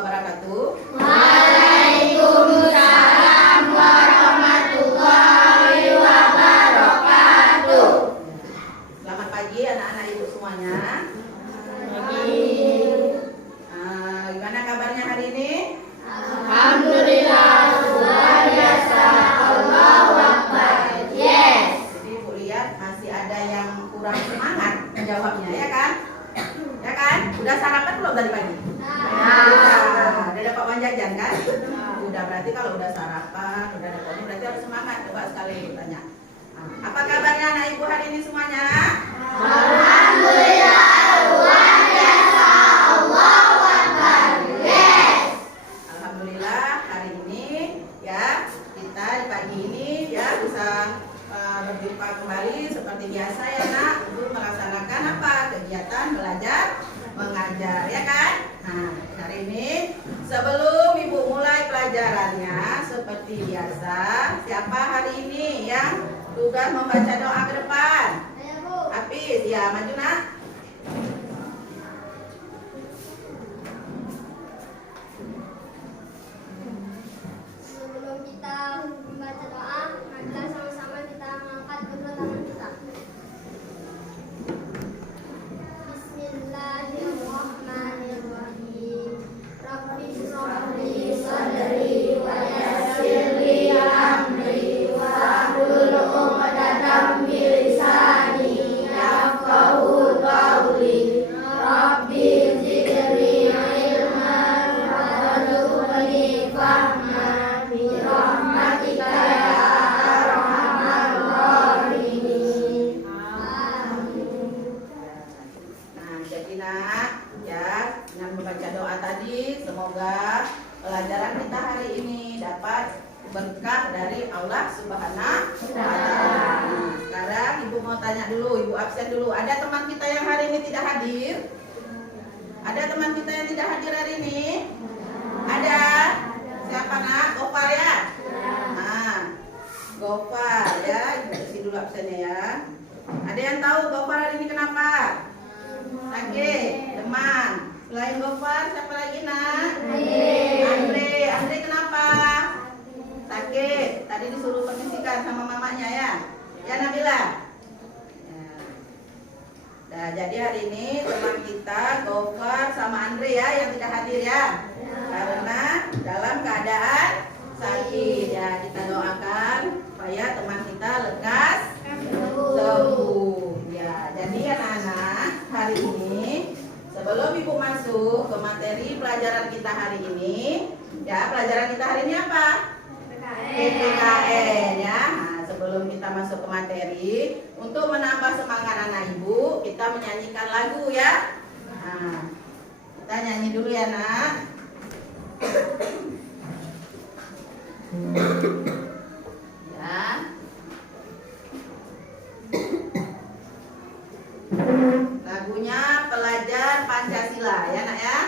wabarakatuh. Waalaikumsalam warahmatullahi wabarakatuh. Selamat pagi anak-anak ibu semuanya. Gimana kabarnya hari ini? Alhamdulillah, luar biasa. Allahu Akbar. Yes. Jadi ibu lihat masih ada yang kurang semangat menjawabnya, ya kan? Ya kan? Udah sarapan belum tadi pagi? Udah dapat uang jajan kan? Udah, berarti kalau udah sarapan, udah dapat uang, berarti harus semangat. Coba sekali ibu tanya. Apa kabarnya anak ibu hari ini semuanya? Alhamdulillah, luar biasa. Allahu Akbar. Yes. Alhamdulillah hari ini ya kita di pagi ini ya bisa berjumpa kembali seperti biasa ya nak, untuk melaksanakan apa, kegiatan belajar mengajar, ya kan? Nah hari ini sebelum ibu mulai pelajarannya seperti biasa, siapa hari ini yang tugas membaca doa ke depan? Hafiz, ya maju nak. Sebelum kita membaca doa, marilah sama-sama kita mengangkat kedua tangan kita. Bismillahirrahmanirrahim. Rabbi shrah li sadri wa yassir li amri wahlul 'uqdatam min lisani yafqahu qawli. Rabbi zidni ilman warzuqni fahman bi rahmatika ya arhamar rahimin. Amin. Nah, jadi nak, ya, dengan membaca doa tadi, semoga pelajaran kita hari ini dapat berkah dari Allah Subhanahu wa Ta'ala. Nah, sekarang ibu mau tanya dulu, ibu absen dulu. Ada teman kita yang hari ini tidak hadir? Ada teman kita yang tidak hadir hari ini? Ada? Siapa nak? Gofar ya? Nah, Gofar ya, ibu isi dulu absennya ya. Ada yang tahu Gofar hari ini kenapa? Sakit, demam. Selain Gofar, siapa lagi nak? Andre kenapa? Sakit. Tadi disuruh permisikan sama mamanya ya. Ya Nabila. Ya. Nah, jadi hari ini teman kita Gofar sama Andre ya yang tidak hadir ya. Karena dalam keadaan sakit ya, kita doakan supaya teman kita lekas sembuh. Ya, jadi anak-anak hari ini sebelum ibu masuk ke materi pelajaran kita hari ini, ya pelajaran kita hari ini apa? PPKN ya. Nah, sebelum kita masuk ke materi, untuk menambah semangat anak ibu, kita menyanyikan lagu ya. Nah, kita nyanyi dulu ya nak. Ya. Lagunya Pelajar Pancasila ya nak ya.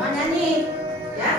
Mau nyanyi ya.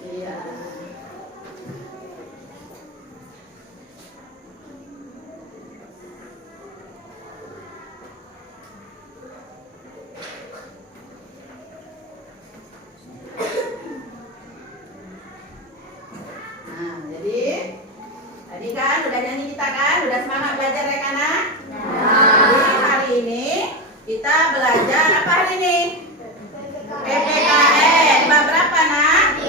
Iya. Nah, jadi tadi kan udah nyanyi kita kan, udah semangat belajar ya kan? Jadi hari ini kita belajar apa hari ini? PPKN. Bab berapa nak? 3.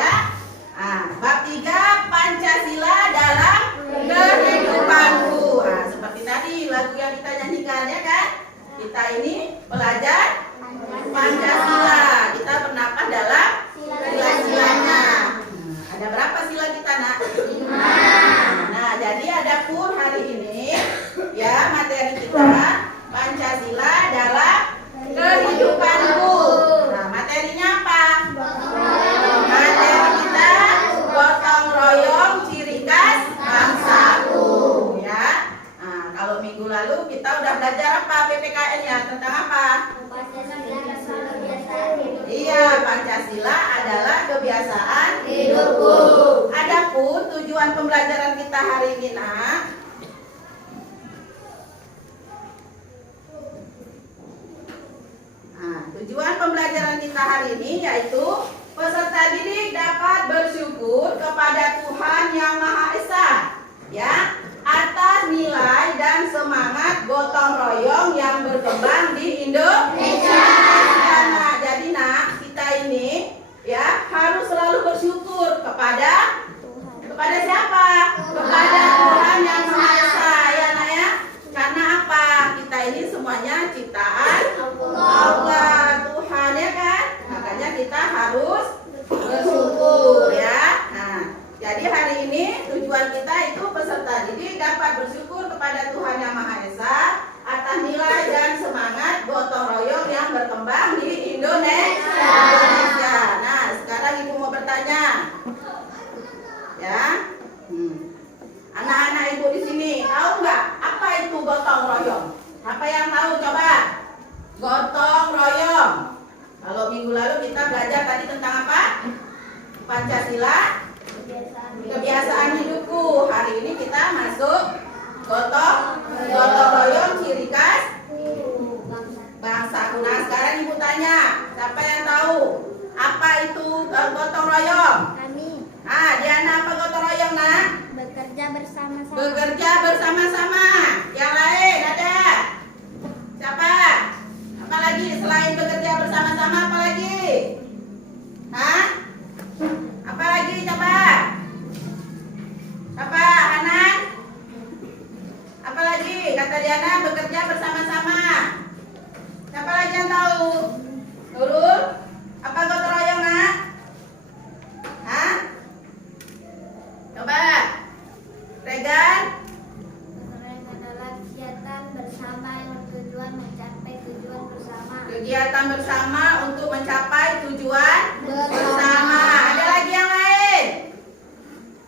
Ya. Bab 3 Pancasila dalam kehidupanku. Seperti tadi lagu yang kita nyanyikan ya kan? Kita ini belajar Pancasila. Kita bernapas dalam sila-silanya. Ada berapa sila kita nak? 5. Nah, jadi adapun hari ini ya materi kita Pancasila dalam kehidupanku. Nah, materinya apa? Materi kita gotong royong ciri khas bangsaku ya. Nah, kalau minggu lalu kita udah belajar apa PPKN-nya tentang apa? Iya, Pancasila adalah kebiasaan hidupku. Adapun tujuan pembelajaran kita hari ini nak, tujuan pembelajaran kita hari ini yaitu peserta didik dapat bersyukur kepada Tuhan Yang Maha Esa ya atas nilai dan semangat gotong royong yang berkembang di Indonesia. Nah, jadi nak kita ini ya harus selalu bersyukur kepada siapa? Kepada Tuhan Yang Maha Esa ya nak ya. Karena apa? Kita ini semuanya ciptaan Allah Tuhan ya kan? Makanya kita harus bersyukur ya. Nah, jadi hari ini tujuan kita itu peserta didik dapat bersyukur kepada Tuhan Yang Maha Esa atas nilai dan semangat gotong royong yang berkembang di Indonesia. Nah, sekarang Ibu mau bertanya. Ya. Anak-anak Ibu di sini tahu nggak apa itu gotong royong? Apa yang tahu coba? Gotong royong. Kalau minggu lalu kita belajar tadi tentang apa? Pancasila, kebiasaan hidupku. Hari ini kita masuk gotong royong ciri khas bangsaku. Nah, sekarang Ibu tanya, siapa yang tahu apa itu gotong royong? Kami Diana, apa gotong royong nak? bekerja bersama-sama. Bekerja bersama-sama. Yang lain ada? Siapa? Apa lagi selain bekerja bersama-sama apa lagi? Apa lagi coba? Apa Hanan? Apa lagi? Kata Diana bekerja bersama-sama. Siapa lagi yang tahu? Nurul? Apa gotong royong nak? Coba. Regan? Adalah kegiatan bersama yang bertujuan mencapai tujuan bersama. Kegiatan bersama untuk mencapai tujuan bersama. Ada lagi yang lain?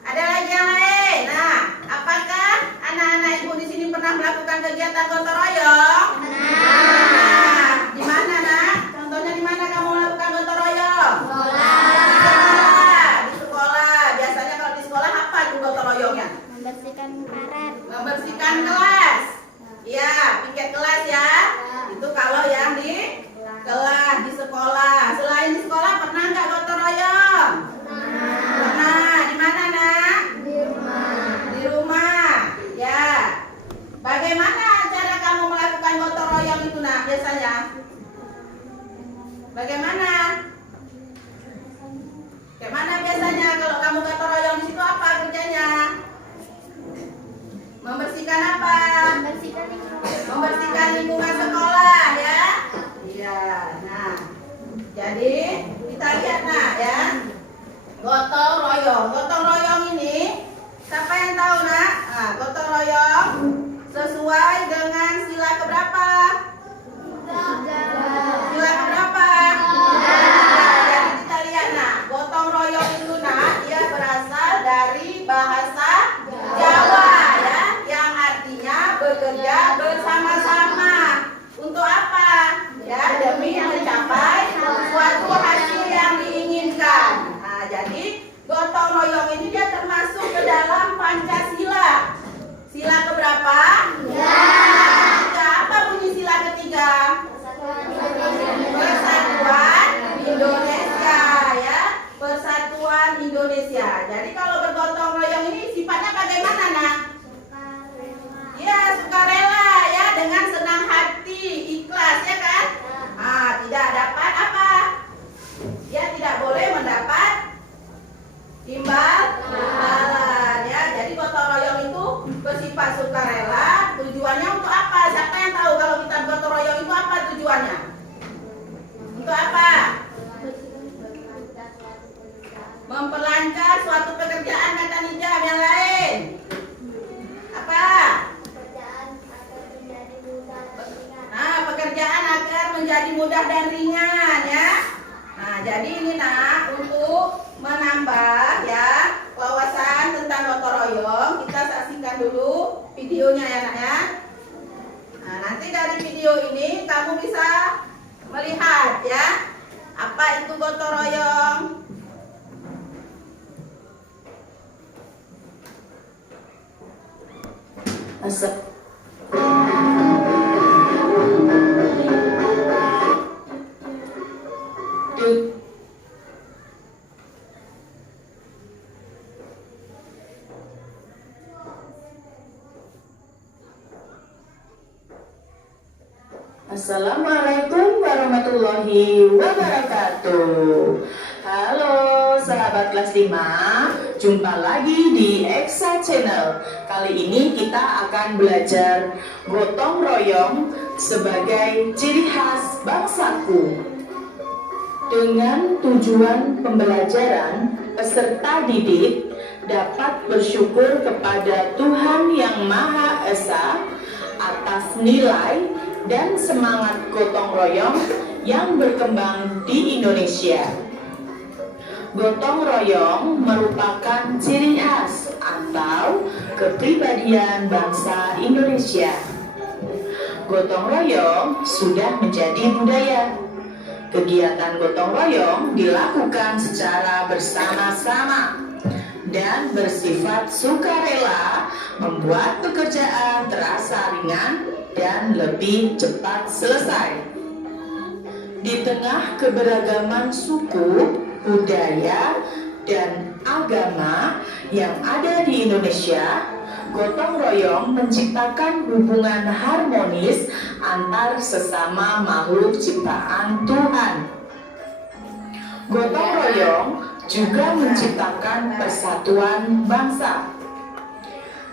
Ada lagi yang lain? Nah, apakah anak-anak Ibu di sini pernah melakukan kegiatan gotong royong? Nah, di mana nak? Contohnya di mana kamu melakukan gotong royong? Di sekolah. Biasanya kalau di sekolah apa itu gotong royongnya? Membersihkan karet. Membersihkan kelas. Iya, piket kelas ya. Itu kalau yang di kelas di sekolah. Selain di sekolah pernah nggak gotong royong? Pernah. Di mana nak? Di rumah. Ya. Bagaimana cara kamu melakukan gotong royong itu nak biasanya? Bagaimana? Bagaimana biasanya kalau kamu gotong royong di situ apa kerjanya? Membersihkan apa? Membersihkan lingkungan sekolah ya. Iya. Nah, jadi kita lihat nak ya. Gotong royong. Gotong royong ini siapa yang tahu nak? Gotong royong sesuai dengan sila keberapa? Sila keberapa? Jadi kita lihat nak. Gotong royong itu nak dia berasal dari bahasa Jawa ya, yang artinya bekerja bersama-sama. Untuk apa? Ya, demi mencapai suatu hasil yang diinginkan. Indonesia. Jadi kalau bergotong royong ini sifatnya bagaimana, Nak? Ya, sukarela ya, dengan senang hati, ikhlas ya kan? Tidak dapat apa? Ya, tidak boleh mendapat imbalan ya. Jadi gotong royong itu bersifat sukarela. Tujuannya untuk apa? Siapa yang tahu kalau kita gotong royong itu apa tujuannya? Untuk apa? Memperlancar suatu pekerjaan, kata Nijam. Yang lain apa? Pekerjaan agar menjadi mudah dan ringan ya. Jadi ini Nak, untuk menambah ya wawasan tentang gotong royong, kita saksikan dulu videonya ya Nak ya. Nanti dari video ini kamu bisa melihat ya apa itu gotong royong. Assalamualaikum warahmatullahi wabarakatuh. Halo sahabat kelas 5, jumpa lagi di Eksa Channel. Kali ini kita akan belajar gotong royong sebagai ciri khas bangsaku. Dengan tujuan pembelajaran, peserta didik dapat bersyukur kepada Tuhan Yang Maha Esa atas nilai dan semangat gotong royong yang berkembang di Indonesia. Gotong royong merupakan ciri khas atau kepribadian bangsa Indonesia. Gotong royong sudah menjadi budaya. Kegiatan gotong royong dilakukan secara bersama-sama dan bersifat sukarela, membuat pekerjaan terasa ringan dan lebih cepat selesai. Di tengah keberagaman suku, budaya, dan agama yang ada di Indonesia, gotong royong menciptakan hubungan harmonis antar sesama makhluk ciptaan Tuhan. Gotong royong juga menciptakan persatuan bangsa.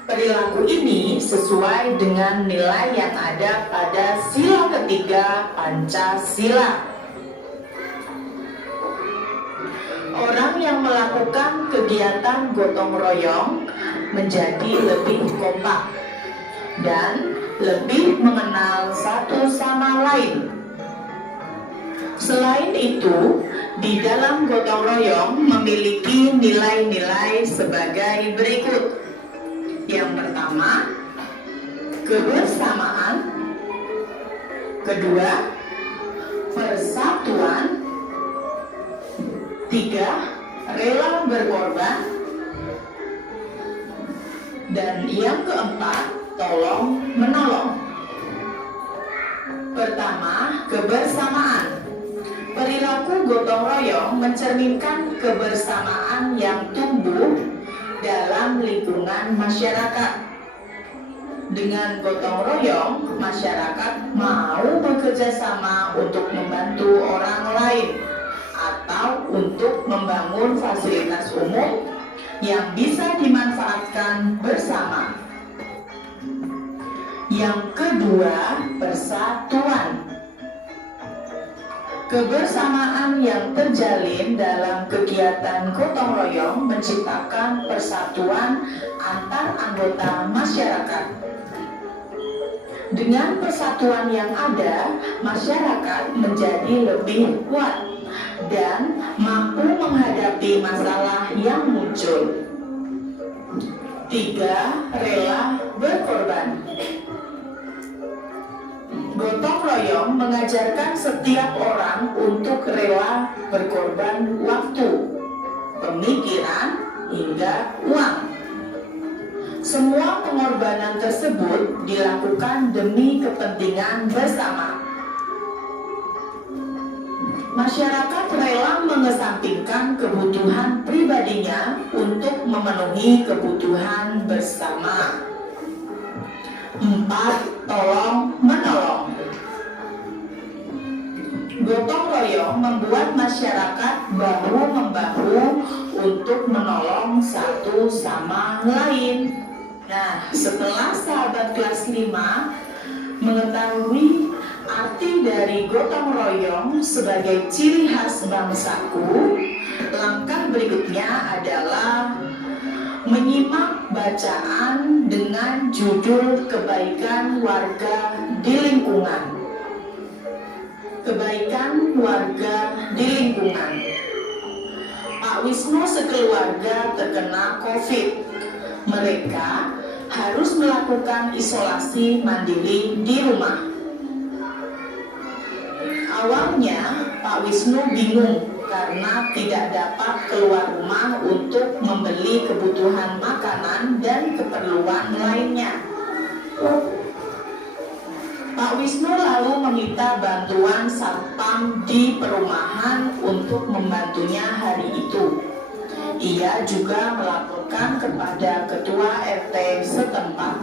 Perilaku ini sesuai dengan nilai yang ada pada sila ketiga Pancasila. Orang yang melakukan kegiatan gotong royong menjadi lebih kompak dan lebih mengenal satu sama lain. Selain itu, di dalam gotong royong memiliki nilai-nilai sebagai berikut. Yang pertama, kebersamaan. Kedua, persatuan. Tiga, rela berkorban. Dan yang keempat, tolong menolong. Pertama, kebersamaan. Perilaku gotong royong mencerminkan kebersamaan yang tumbuh dalam lingkungan masyarakat. Dengan gotong royong, masyarakat mau bekerja sama untuk membantu orang lain atau untuk membangun fasilitas umum yang bisa dimanfaatkan bersama. Yang kedua, persatuan. Kebersamaan yang terjalin dalam kegiatan gotong royong menciptakan persatuan antar anggota masyarakat. Dengan persatuan yang ada, masyarakat menjadi lebih kuat dan mampu menghadapi masalah yang muncul. Tiga, rela berkorban. Gotong royong mengajarkan setiap orang untuk rela berkorban waktu, pemikiran, hingga uang. Semua pengorbanan tersebut dilakukan demi kepentingan bersama. Masyarakat rela mengesampingkan kebutuhan pribadi menjadinya untuk memenuhi kebutuhan bersama. 4. Tolong menolong. Gotong royong membuat masyarakat bahu-membahu untuk menolong satu sama lain. Nah, setelah sahabat kelas 5 mengetahui arti dari gotong royong sebagai ciri khas bangsaku, langkah berikutnya adalah menyimak bacaan dengan judul kebaikan warga di lingkungan. Kebaikan warga di lingkungan. Pak Wisnu sekeluarga terkena COVID. Mereka harus melakukan isolasi mandiri di rumah. Awalnya Pak Wisnu bingung karena tidak dapat keluar rumah untuk membeli kebutuhan makanan dan keperluan lainnya. Pak Wisnu lalu meminta bantuan satpam di perumahan untuk membantunya hari itu. Ia juga melaporkan kepada ketua RT setempat.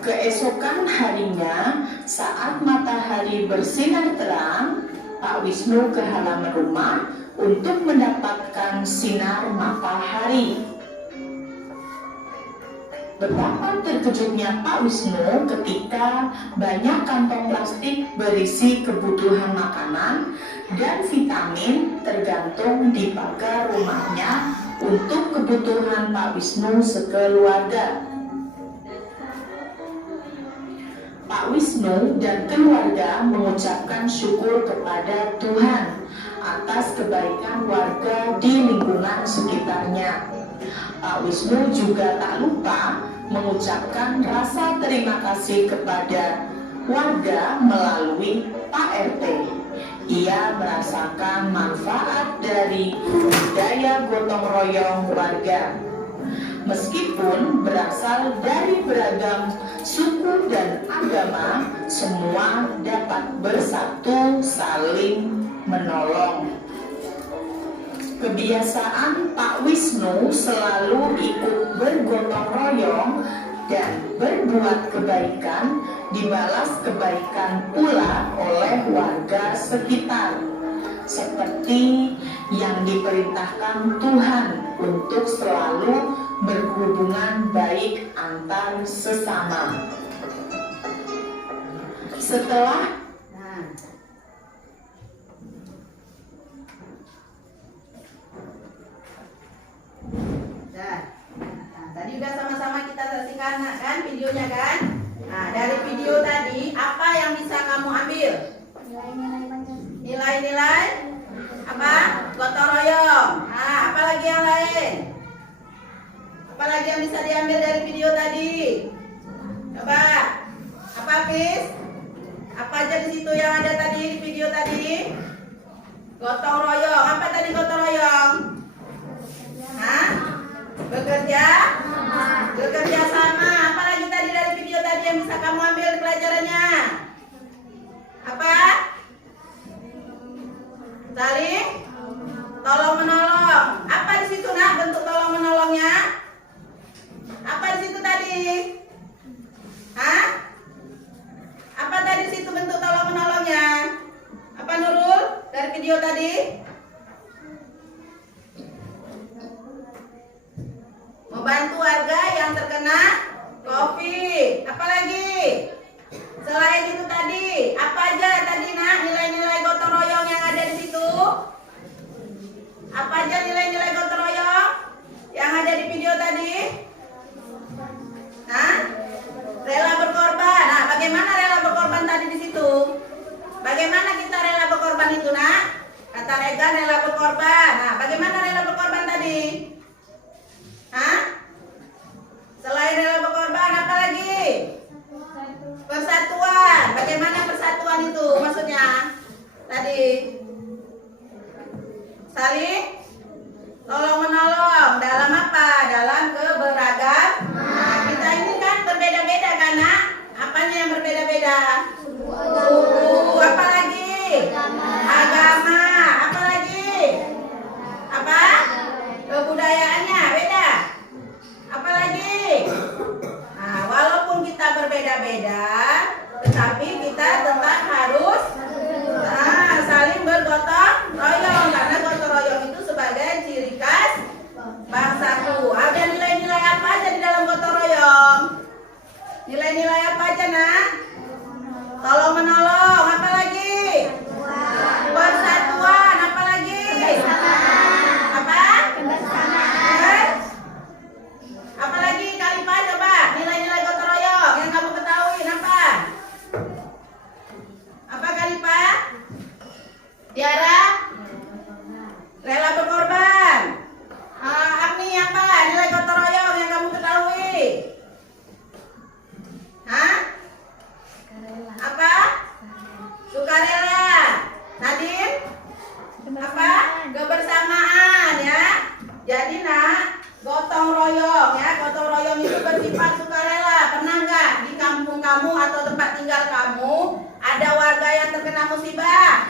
Keesokan harinya, saat matahari bersinar terang, Pak Wisnu ke halaman rumah untuk mendapatkan sinar matahari. Betapa terkejutnya Pak Wisnu ketika banyak kantong plastik berisi kebutuhan makanan dan vitamin tergantung di pagar rumahnya untuk kebutuhan Pak Wisnu sekeluarga. Pak Wisnu dan keluarga mengucapkan syukur kepada Tuhan atas kebaikan warga di lingkungan sekitarnya. Pak Wisnu juga tak lupa mengucapkan rasa terima kasih kepada warga melalui Pak RT. Ia merasakan manfaat dari budaya gotong royong warga. Meskipun berasal dari beragam suku dan agama, semua dapat bersatu saling menolong. Kebiasaan Pak Wisnu selalu ikut bergotong royong dan berbuat kebaikan dibalas kebaikan pula oleh warga sekitar, seperti yang diperintahkan Tuhan untuk selalu berhubungan baik antar sesama. Setelah tadi udah sama-sama kita saksikan kan videonya kan? Nah, dari video tadi apa yang bisa kamu ambil? Nilai-nilai Pancasila. Nilai-nilai apa? Gotong royong. Nah, apa lagi yang lain? Apa lagi yang bisa diambil dari video tadi? Coba. Apa, Fis? Apa aja di situ yang ada tadi di video tadi? Gotong royong. Apa tadi gotong royong? Hah? Bekerja? Bekerja sama. Apa lagi tadi dari video tadi yang bisa kamu ambil pelajarannya? Apa? Saling tolong menolong. Apa di situ nak bentuk tolong menolongnya? Apa di situ tadi? Hah? Apa tadi di situ bentuk tolong menolongnya? Apa Nurul dari video tadi? Membantu warga yang terkena COVID. Apa lagi? Selain itu tadi, apa aja tadi nak nilai-nilai gotong royong yang ada di situ? Apa aja nilai-nilai gotong royong yang ada di video tadi? Hah? Rela berkorban. Nah, bagaimana rela berkorban tadi di situ? Bagaimana kita rela berkorban itu nak? Kata Regan rela berkorban. Nah, bagaimana rela berkorban tadi? Hah? Selain rela berkorban apa lagi? Persatuan. Jadi nak, gotong royong ya, gotong royong itu bersifat sukarela. Pernah nggak di kampung kamu atau tempat tinggal kamu ada warga yang terkena musibah?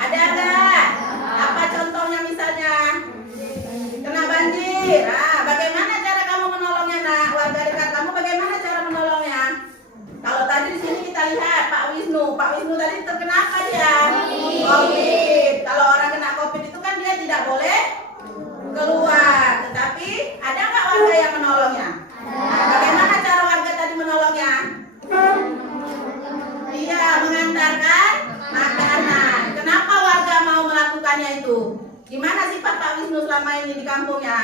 Ada nggak? Apa contohnya misalnya? Kena banjir. Nah, bagaimana cara kamu menolongnya nak? Warga dekat kamu bagaimana cara menolongnya? Kalau tadi di sini kita lihat Pak Wisnu tadi terkena apa dia? COVID. Kalau orang kena COVID itu kan dia tidak boleh keluar. Tetapi ada nggak warga yang menolongnya? Nah, bagaimana cara warga tadi menolongnya? Iya, mengantarkan makanan. Kenapa warga mau melakukannya itu? Gimana sifat Pak Wisnu selama ini di kampungnya?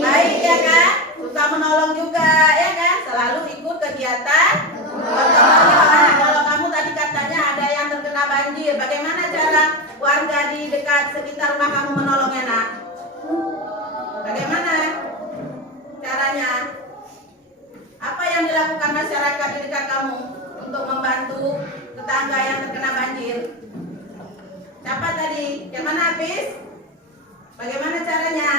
Baik ya kan? Suka menolong juga ya kan? Selalu ikut kegiatan gotong royong. Nah, kalau kamu tadi katanya ada yang terkena banjir, bagaimana cara warga di dekat sekitar rumah kamu menolongnya nak? Bagaimana caranya? Apa yang dilakukan masyarakat di dekat kamu untuk membantu tetangga yang terkena banjir? Siapa tadi? Yang mana Hafiz? Bagaimana caranya?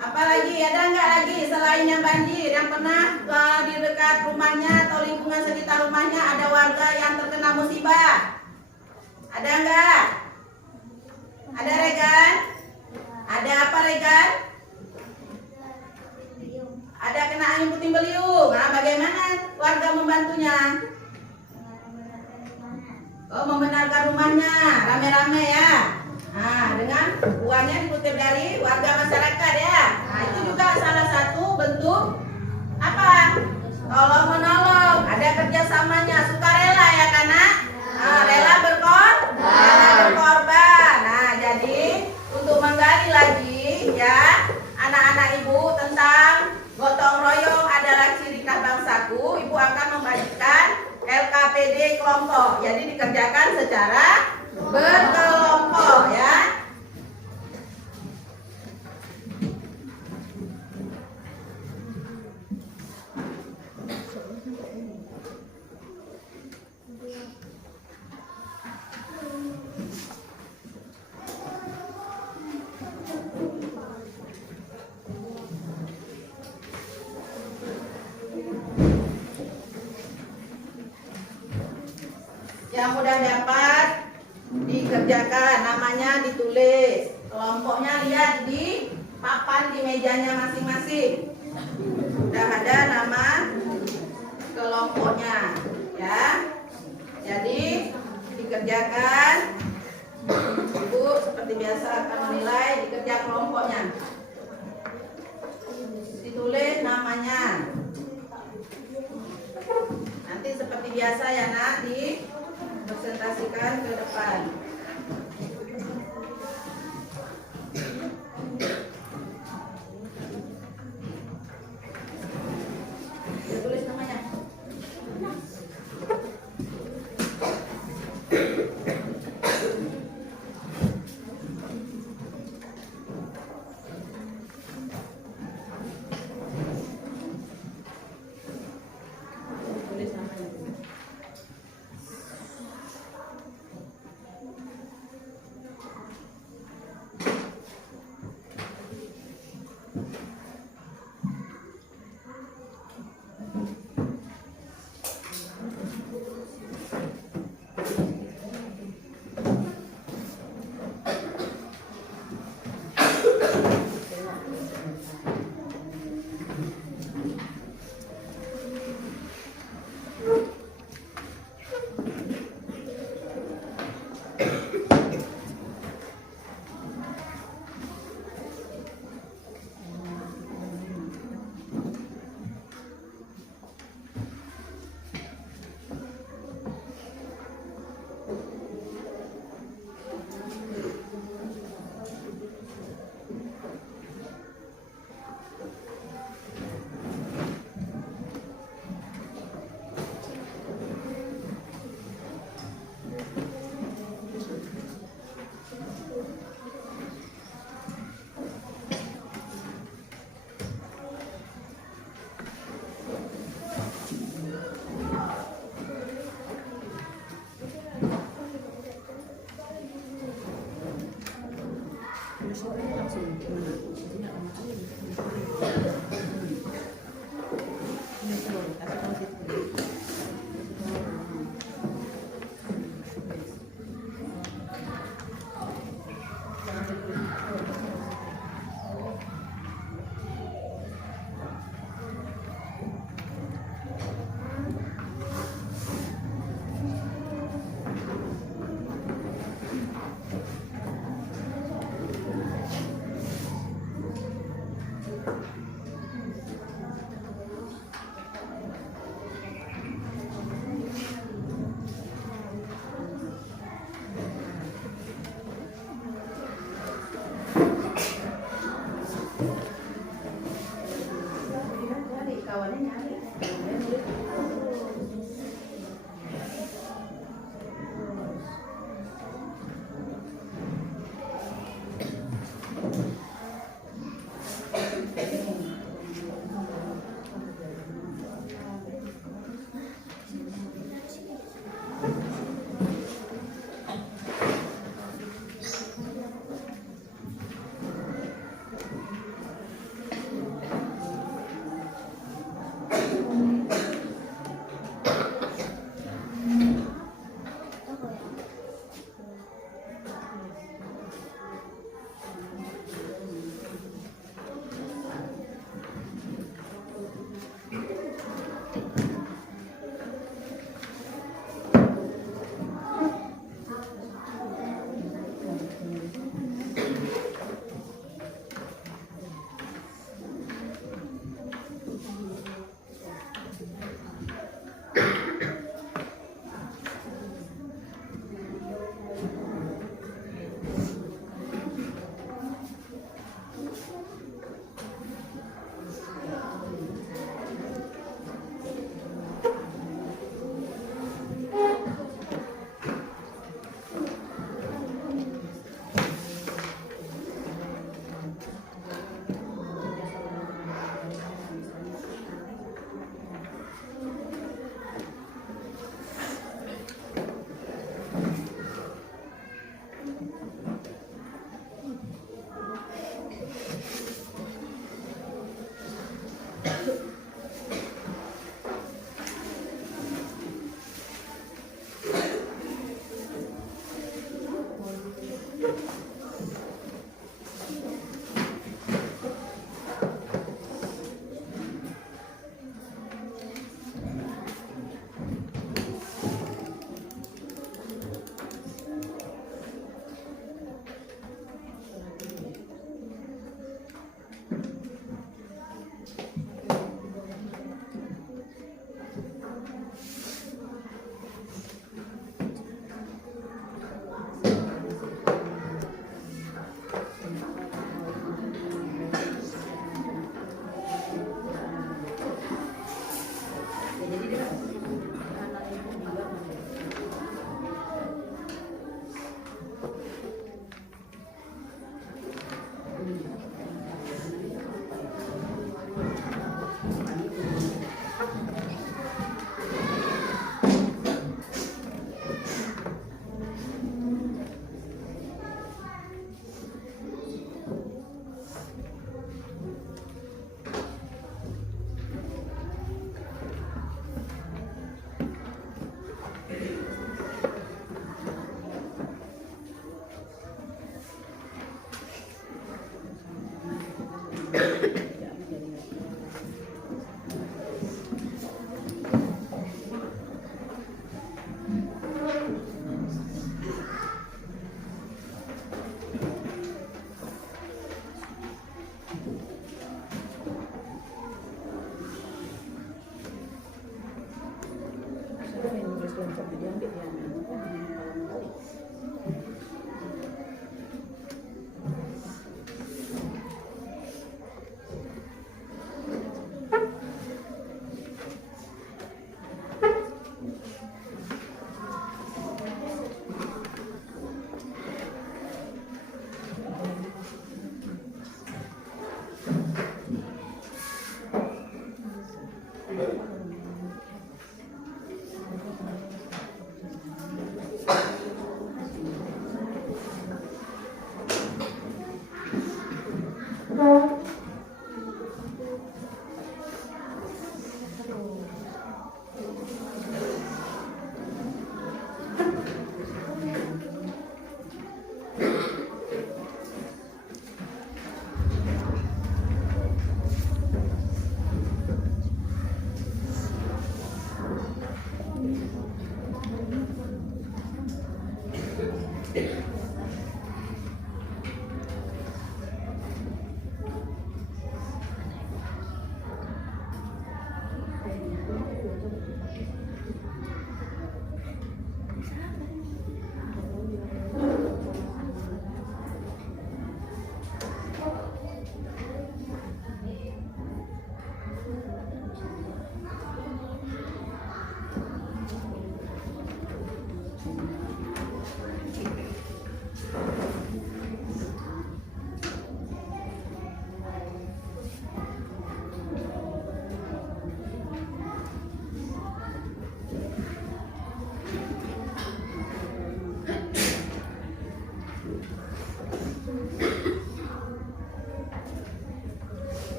Apalagi ada nggak lagi selain yang banjir yang pernah di dekat rumahnya atau lingkungan sekitar rumahnya ada warga yang terkena musibah? Ada nggak? Ada Regan? Ada apa Regan? Ada kena angin puting beliung. Nah, bagaimana warga membantunya? Oh, membenarkan rumahnya rame-rame ya. Nah, dengan uangnya dikutip dari warga masyarakat ya. Nah, itu juga salah satu bentuk apa? Tolong menolong. Ada kerjasamanya, sukarela ya kan nak? Nah, rela berkorban. Nah, jadi untuk menggali lagi ya anak-anak ibu tentang gotong royong adalah ciri khas bangsaku, ibu akan membagikan LKPD kelompok. Jadi dikerjakan secara berkelompok ya. Yang mudah dapat dikerjakan, namanya ditulis, kelompoknya lihat di papan di mejanya masing-masing. Sudah ada nama kelompoknya ya. Jadi dikerjakan, ibu seperti biasa akan menilai dikerja kelompoknya. Ditulis namanya. Nanti seperti biasa ya nak, dipresentasikan ke depan. Tulis namanya. Tulis namanya. Kawannya nyari.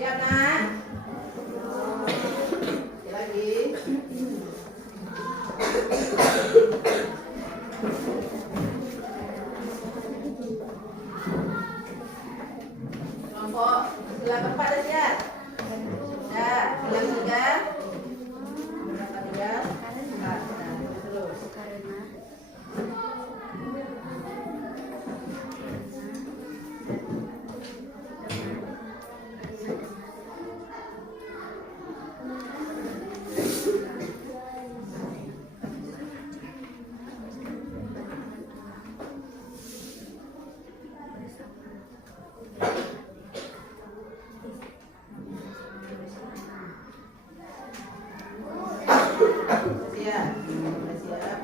Siap, Nak? Lagi. Kelompok sebelah keempat dah siap? Dah, sebelah tiga. Berapa tiga? Empat. Dah, terus. Siap. Siap.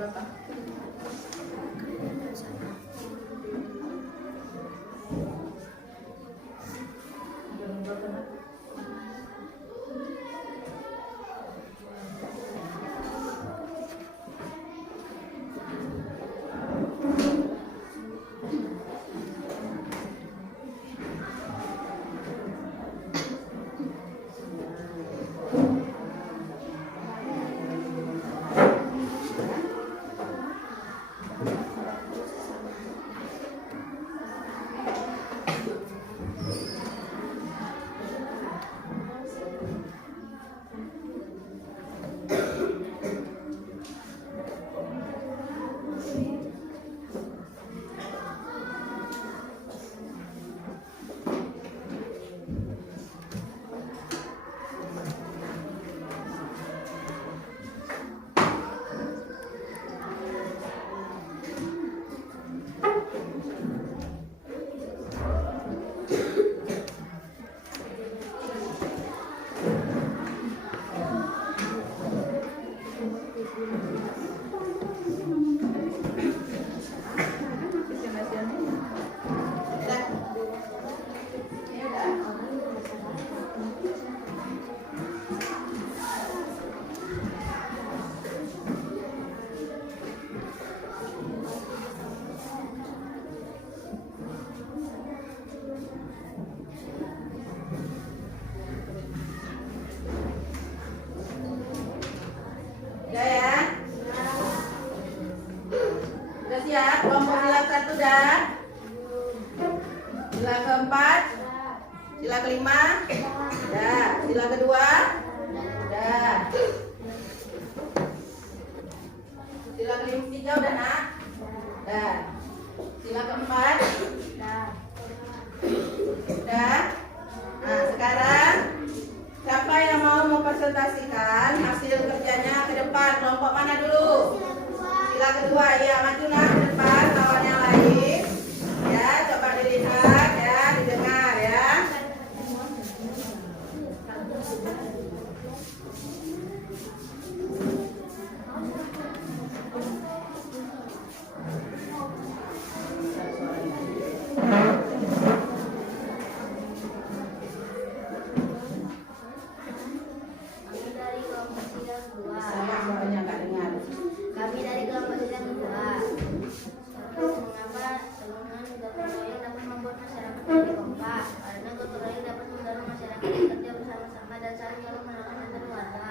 Berapa? siap? Kelompok sila 1 dah. Sila keempat. Sila kelima. Dah. Sila kedua. Dah. Sila ketiga udah nak? Dah. Sila keempat. Udah. Nah sekarang siapa yang mau mempresentasikan hasil kerjanya ke depan? Kelompok mana dulu? Sila kedua ya, maju nak ke depan lawan yang lain. Ya, coba dilihat ya, didengar ya. Sama suaranya nggak dengar. Kami dari kelompok sila kedua. Mengapa teman-teman gotong royong dapat membuat masyarakat lebih kompak? Karena gotong royong dapat mendorong masyarakat bekerja bersama-sama dan saling tolong menolong antar warga.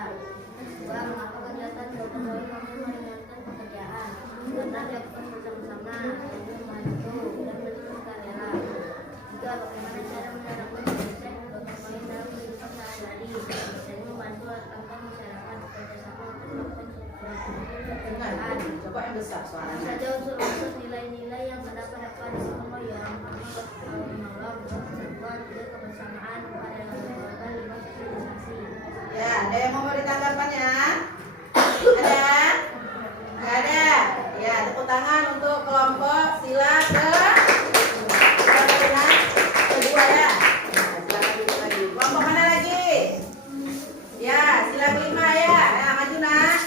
Dua, mengapa kegiatan gotong royong mampu meringankan pekerjaan? Karena dilakukan bersama-sama, saling membantu dan bersama sukarela. Tiga, bagaimana cara menerapkan konsep gotong royong dalam kehidupan sehari-hari? Dan membantu agar masyarakat bekerjasama untuk melakukan Dengar. Coba yang besar suaranya. saja unsur-unsur nilai-nilai yang terdapat pada gotong royong, pertama menolong, persatuan, juga kebersamaan, kepada keluarga, 5 sosialisasi. Ya, ada yang mau beri tanggapannya? Ada? Nggak ada? Ya, tepuk tangan untuk kelompok sila kedua ya. Nah, sila kedua lagi. Kelompok mana lagi? Ya, sila kelima ya. Nah, maju nak.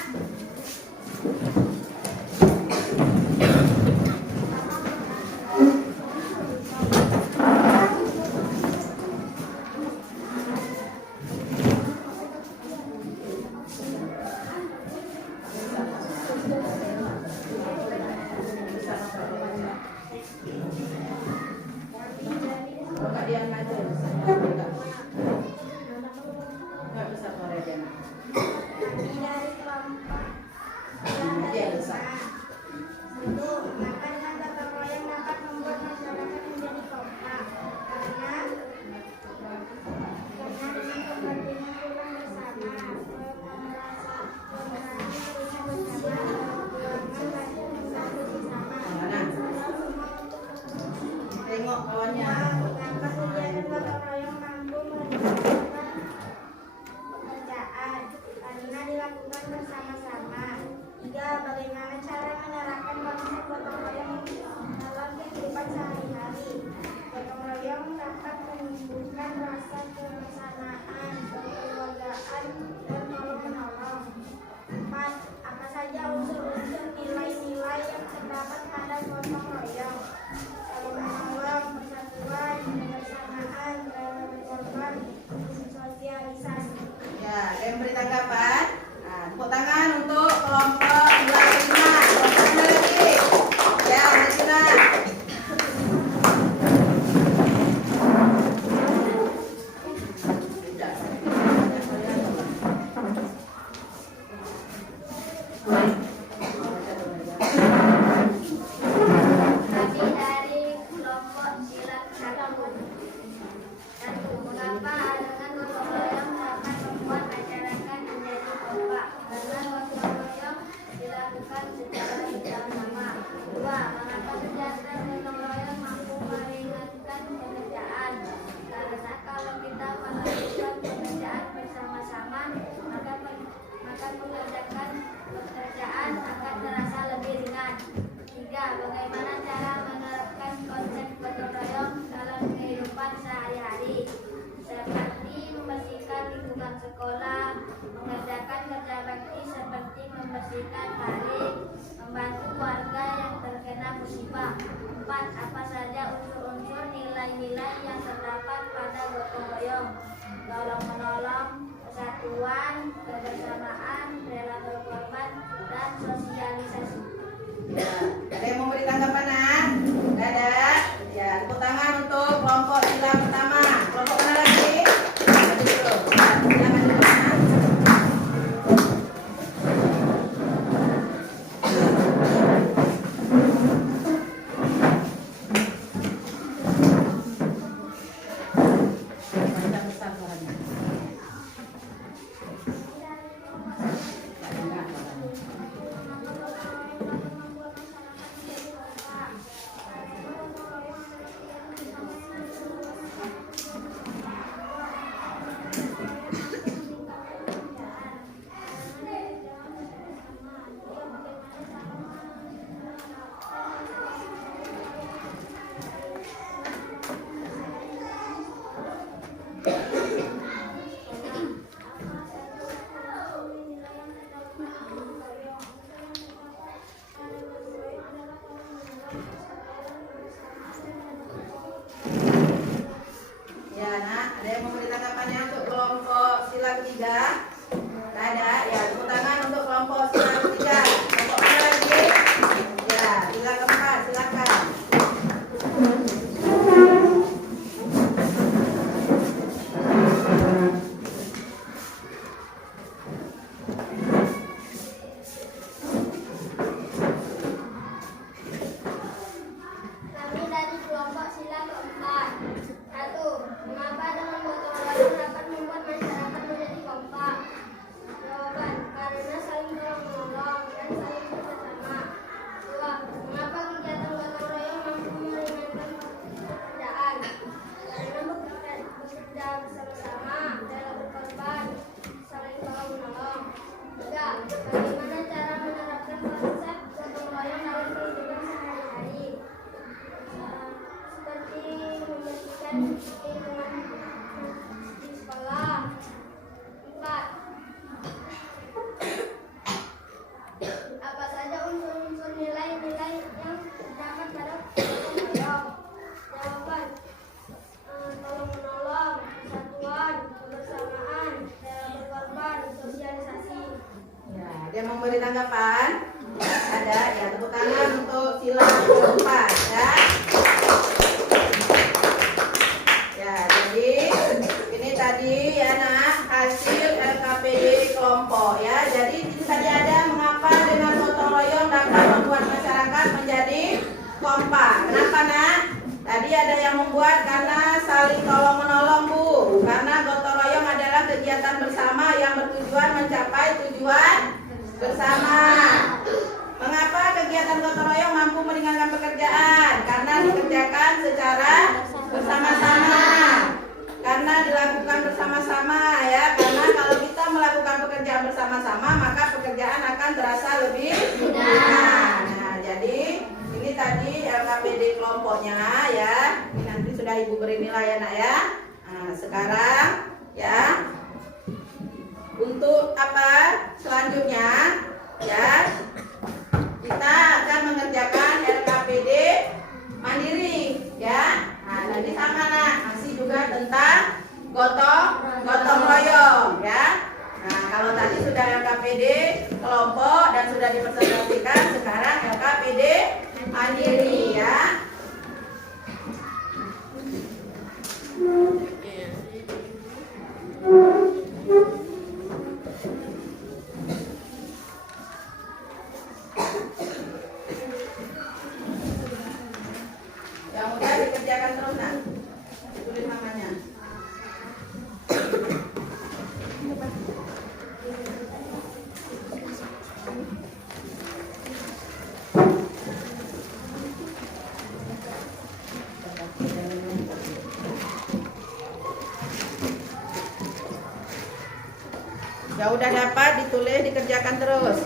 Ya, tepuk tangan untuk sila keempat ya. Ya, jadi ini tadi ya nak hasil LKPD kelompok ya. Jadi ini tadi ada mengapa dengan gotong royong dapat membuat masyarakat menjadi kompak. Kenapa nak? Tadi ada yang membuat karena saling tolong menolong Bu. Karena gotong royong adalah kegiatan bersama yang bertujuan mencapai tujuan bersama. Mengapa kegiatan gotong royong mampu meringankan pekerjaan? Karena dikerjakan secara bersama-sama. Karena dilakukan bersama-sama ya. Karena kalau kita melakukan pekerjaan bersama-sama maka pekerjaan akan terasa lebih ringan. Nah, jadi ini tadi LKPD kelompoknya ya. Ini nanti sudah Ibu beri nilai ya nak ya. Nah, sekarang ya untuk apa selanjutnya ya, kita akan mengerjakan LKPD mandiri ya. Nah, tadi sama nak, masih juga tentang gotong royong ya. Nah, kalau tadi sudah LKPD kelompok dan sudah dipresentasikan, sekarang LKPD mandiri ya. Yang mudah dikerjakan terus nak. Tulis namanya. Ya udah dapat ditulis dikerjakan terus.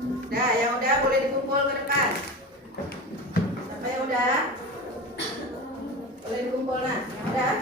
Nah, yang udah boleh dikumpul ke depan. Siapa yang udah? Boleh dikumpul, nah. Yang udah?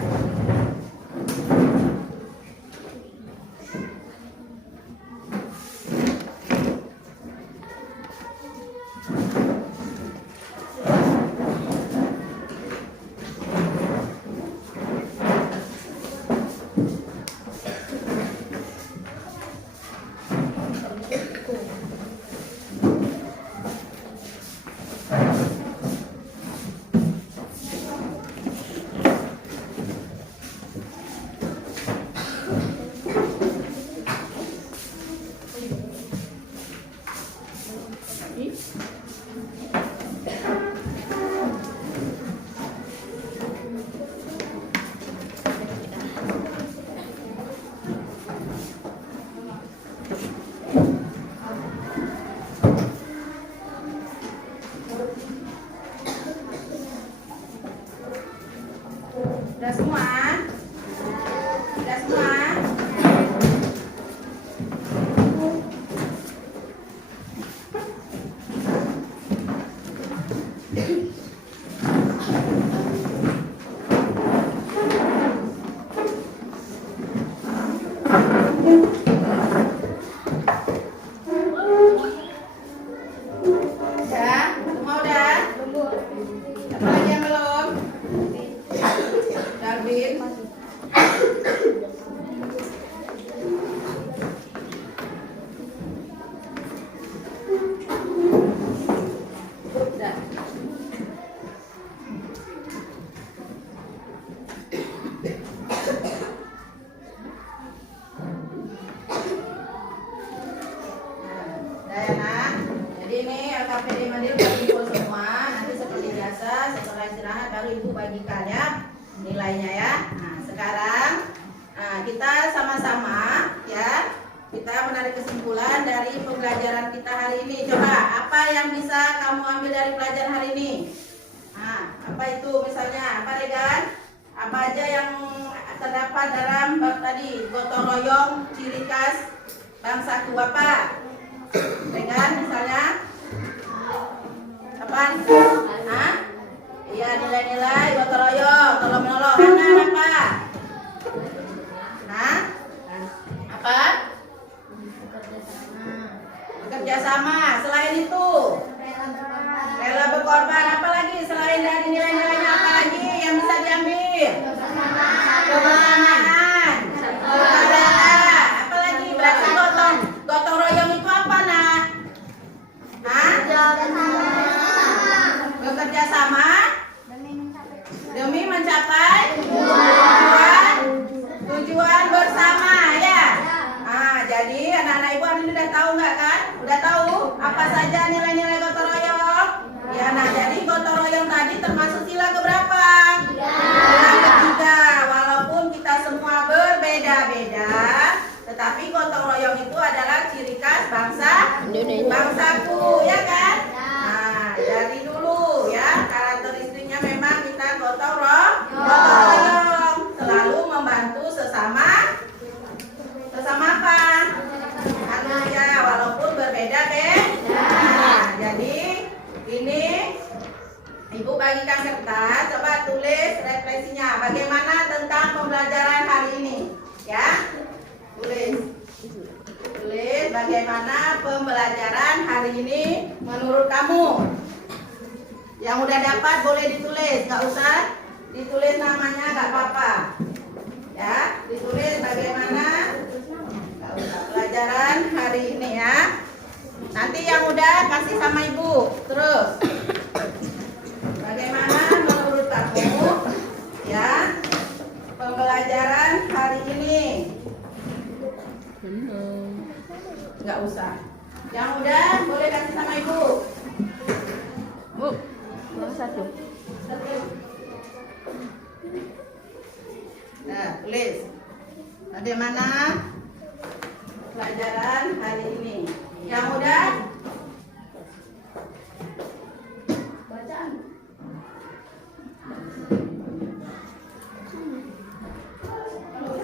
Udah semua? Udah semua? Udah? Semua udah? Apa lagi yang belum? Darwin. Udah. Udah ya nak. Jadi ini LKPD Mandiri udah kumpul semua. Nanti seperti biasa setelah istirahat baru ibu bagikan ya nilainya ya. Nah sekarang kita sama-sama ya kita menarik kesimpulan dari pembelajaran kita hari ini. Coba apa yang bisa kamu ambil dari pelajaran hari ini? Nah apa itu misalnya apa Regan? Apa aja yang terdapat dalam bab tadi gotong royong ciri khas bangsaku apa? Regan misalnya apa? Hah? Iya nilai-nilai gotong royong, tolong menolong. Hana apa? Hah? Apa? Bekerja sama. Selain itu, rela berkorban. Apa lagi? Selain dari nilai-nilainya apa lagi yang bisa diambil? Kebersamaan. Keadaan. Apa lagi? Berarti gotong royong itu apa nak? Hah? Bekerja sama demi mencapai tujuan bersama ya. Nah, jadi anak-anak ibu hari ini udah tahu nggak kan? Udah tahu apa saja nilai-nilai gotong royong? Ya, nah jadi gotong royong tadi termasuk sila keberapa? Sila ketiga. Walaupun kita semua berbeda-beda, tetapi gotong royong itu adalah ciri khas bangsaku, ya kan? Nah, dari dulu ya karakteristiknya memang kita gotong royong, selalu membantu sesama apa? Manusia walaupun berbeda-beda. Nah, jadi ini ibu bagikan kertas, coba tulis refleksinya. Bagaimana tentang pembelajaran hari ini? Ya, tulis bagaimana pembelajaran hari ini menurut kamu. Yang udah dapat boleh ditulis, nggak usah ditulis namanya, nggak apa-apa. Ya, ditulis bagaimana pelajaran hari ini ya. Nanti yang udah kasih sama ibu. Terus bagaimana menurut kamu ya pembelajaran hari ini? Nggak usah. Yang udah boleh kasih sama ibu. Bu, satu. Nah, tulis bagaimana pelajaran hari ini. Yang udah bacaan.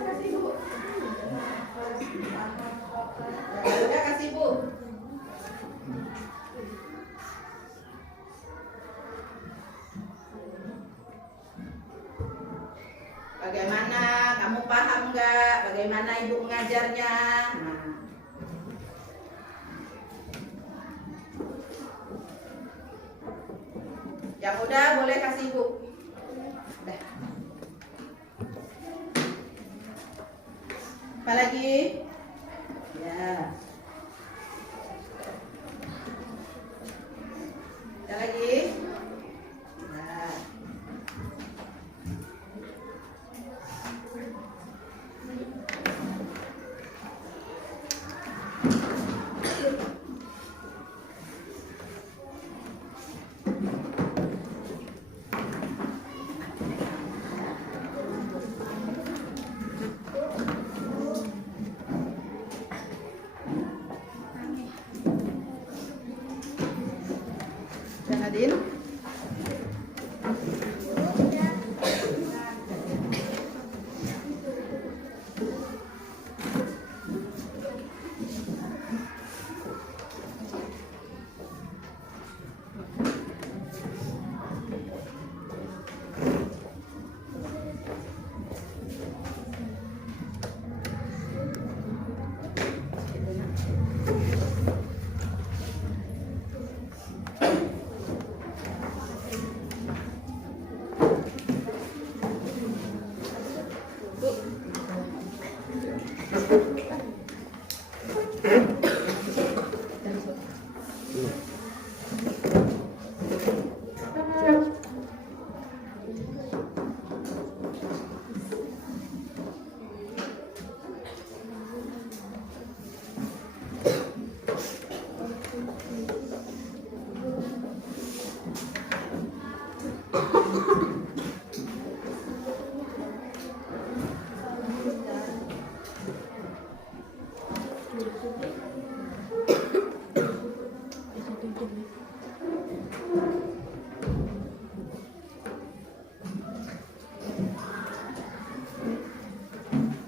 Kasih ibu. Udah kasih ibu. enggak? Bagaimana ibu mengajarnya? Nah. Yang udah boleh kasih ibu. Udah. Apa lagi? Ya. Ada lagi? Nah. Dan Nadine?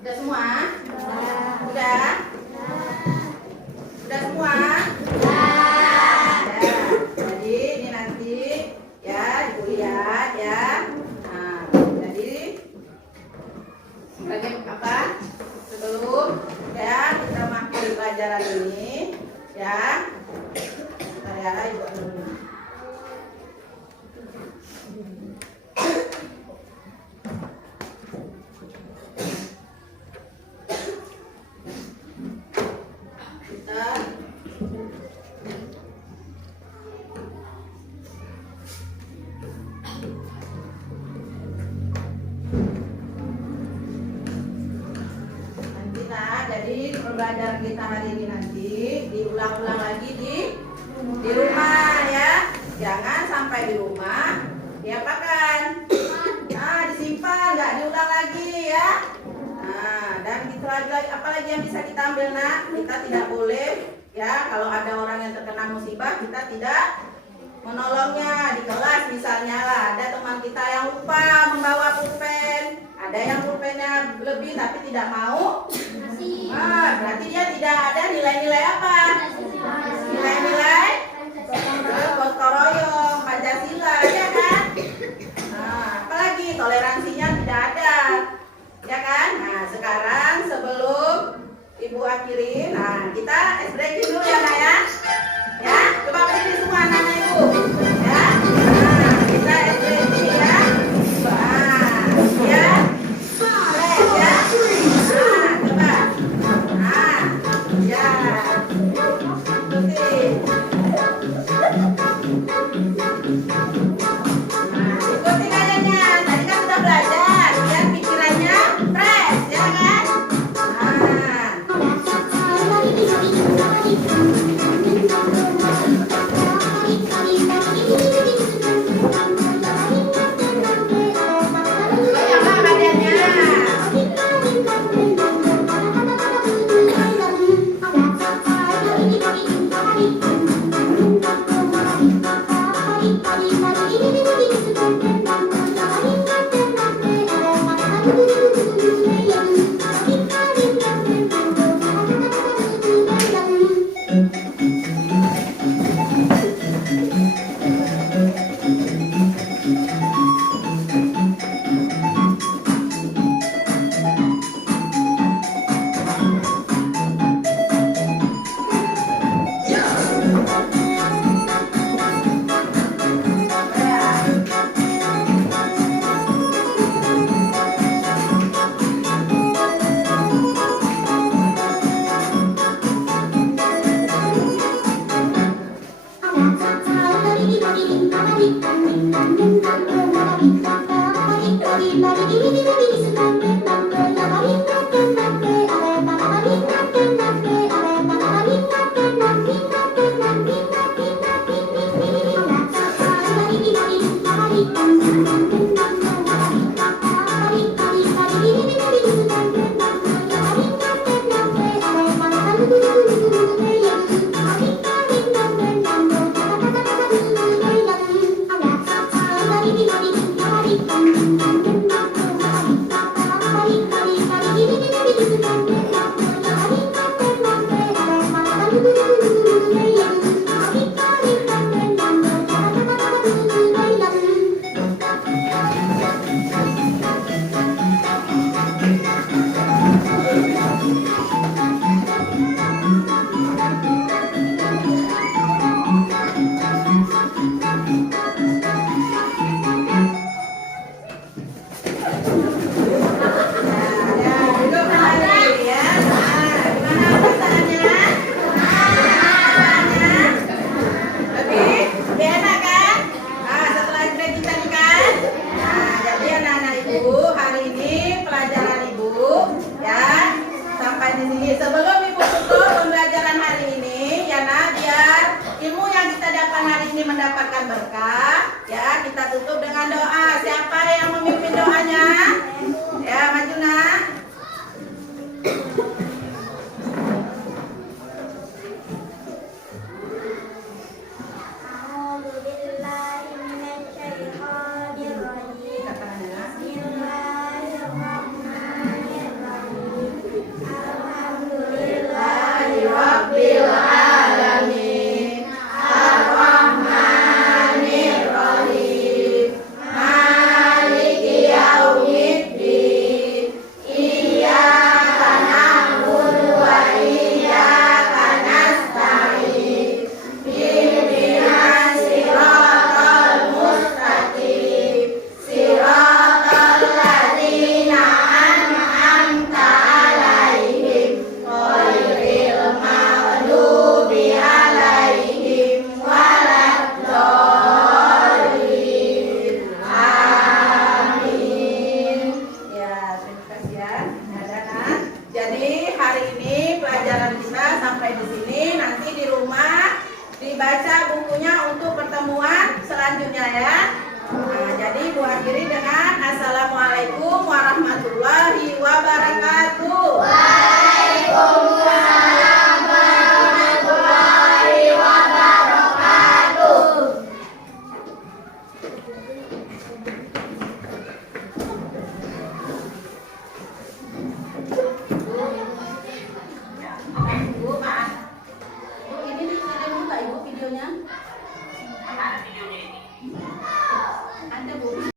Udah semua? Udah? Udah semua? Ya. Jadi ini nanti ya ibu lihat ya. Nah, jadi apa? Sebelum ya kita mengakhiri pelajaran ini ya. Saya ibu dulu. Jadi pembelajaran kita hari ini nanti diulang-ulang lagi di rumah ya. Jangan sampai di rumah diapakan? Nah, disimpan, nggak diulang lagi ya. Nah, dan gitu lagi apa lagi yang bisa kita ambil nak? Kita tidak boleh ya kalau ada orang yang terkena musibah kita tidak menolongnya. Di kelas misalnya lah ada teman kita yang lupa membawa pulpen, ada yang pulpennya lebih tapi tidak mau. Ah, berarti dia tidak ada nilai-nilai apa? Nilai-nilai gotong royong, Pancasila, ya kan? Nah, apalagi toleransinya tidak ada, ya kan? Nah, sekarang sebelum ibu akhirin, nah kita breaking dulu ya, Nak ya. Ya, coba berdiri semua anak-anak ibu, ya. Nah, kita breaking ya. Ya. Thank you. sini mendapatkan berkah. Ya, kita tutup dengan doa. Siapa yang memimpin doanya? Ya, maju nak. Rabbil alamin ar-rahmanir rahim maliki yaumiddin iyyaka na'budu wa iyyaka nasta'in ihdinas siratal mustaqim siratal ladzina an'amta 'alaihim ghairil maghdubi 'alaihim waladdallin. Amin. Ya, terima kasih ya. Ada nak. Jadi hari ini pelajaran kita sampai di sini. Nanti di rumah dibaca bukunya untuk pertemuan selanjutnya ya. Nah, jadi Bu akhiri dengan Assalamualaikum warahmatullahi wabarakatuh.